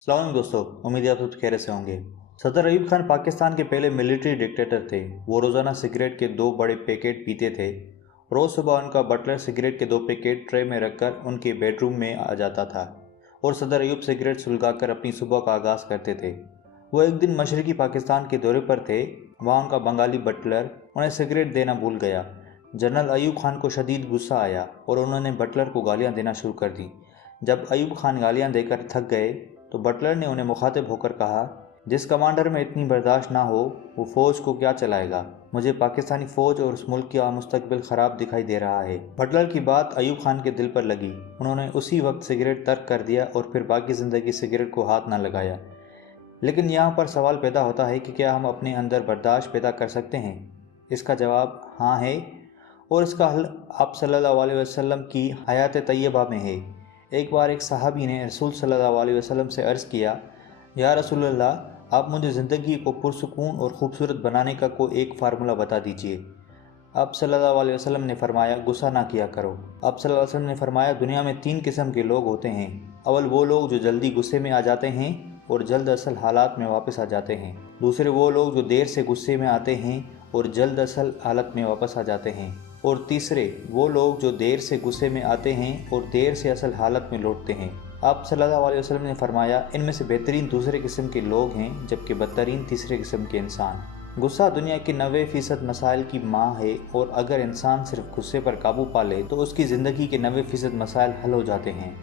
अस्सलाम वालेकुम दोस्तों, उम्मीद है आप सब खैरियत से होंगे। सदर अयूब खान पाकिस्तान के पहले मिलिट्री डिक्टेटर थे। वो रोज़ाना सिगरेट के 2 बड़े पैकेट पीते थे। रोज़ सुबह उनका बटलर सिगरेट के 2 पैकेट ट्रे में रखकर उनके बेडरूम में आ जाता था और सदर अयूब सिगरेट सुलगाकर अपनी सुबह का आगाज़ करते थे। वो एक दिन मशरक़ी पाकिस्तान के दौरे पर थे। वहाँ उनका बंगाली बटलर उन्हें सिगरेट देना भूल गया। जनरल अयूब खान को शदीद गुस्सा आया और उन्होंने बटलर को गालियाँ देना शुरू कर दी। जब अयूब खान गालियाँ देकर थक गए तो बटलर ने उन्हें मुखातिब होकर कहा, जिस कमांडर में इतनी बर्दाश्त ना हो वो फ़ौज को क्या चलाएगा। मुझे पाकिस्तानी फ़ौज और उस मुल्क का मुस्तकबिल ख़राब दिखाई दे रहा है। बटलर की बात अयूब खान के दिल पर लगी। उन्होंने उसी वक्त सिगरेट तर्क कर दिया और फिर बाकी ज़िंदगी सिगरेट को हाथ ना लगाया। लेकिन यहाँ पर सवाल पैदा होता है कि क्या हम अपने अंदर बर्दाश्त पैदा कर सकते हैं? इसका जवाब हाँ है, और इसका हल आप सल्लल्लाहु अलैहि वसल्लम की हयात तैयबा में है। एक बार एक सहाबी ने रसूल सल्लल्लाहु अलैहि वसल्लम से अर्ज़ किया, या रसूल अल्लाह, आप मुझे ज़िंदगी को पुरसुकून और ख़ूबसूरत बनाने का कोई एक फ़ार्मूला बता दीजिए। आप सल्लल्लाहु अलैहि वसल्लम ने फरमाया, गुस्सा ना किया करो। आप सल्लल्लाहु अलैहि वसल्लम ने फरमाया, दुनिया में 3 किस्म के लोग होते हैं। अव्वल वो लोग जो जल्दी गुस्से में आ जाते हैं और जल्द असल हालात में वापस आ जाते हैं। दूसरे वो लोग जो देर से गुस्से में आते हैं और जल्द असल हालत में वापस आ जाते हैं। और तीसरे वो लोग जो देर से गुस्से में आते हैं और देर से असल हालत में लौटते हैं। आप सल्लल्लाहु अलैहि वसल्लम ने फरमाया, इनमें से बेहतरीन दूसरे किस्म के लोग हैं, जबकि बदतरीन तीसरे किस्म के इंसान। गुस्सा दुनिया की 90% मसाइल की माँ है, और अगर इंसान सिर्फ गुस्से पर काबू पा ले तो उसकी ज़िंदगी के 90% मसाइल हल हो जाते हैं।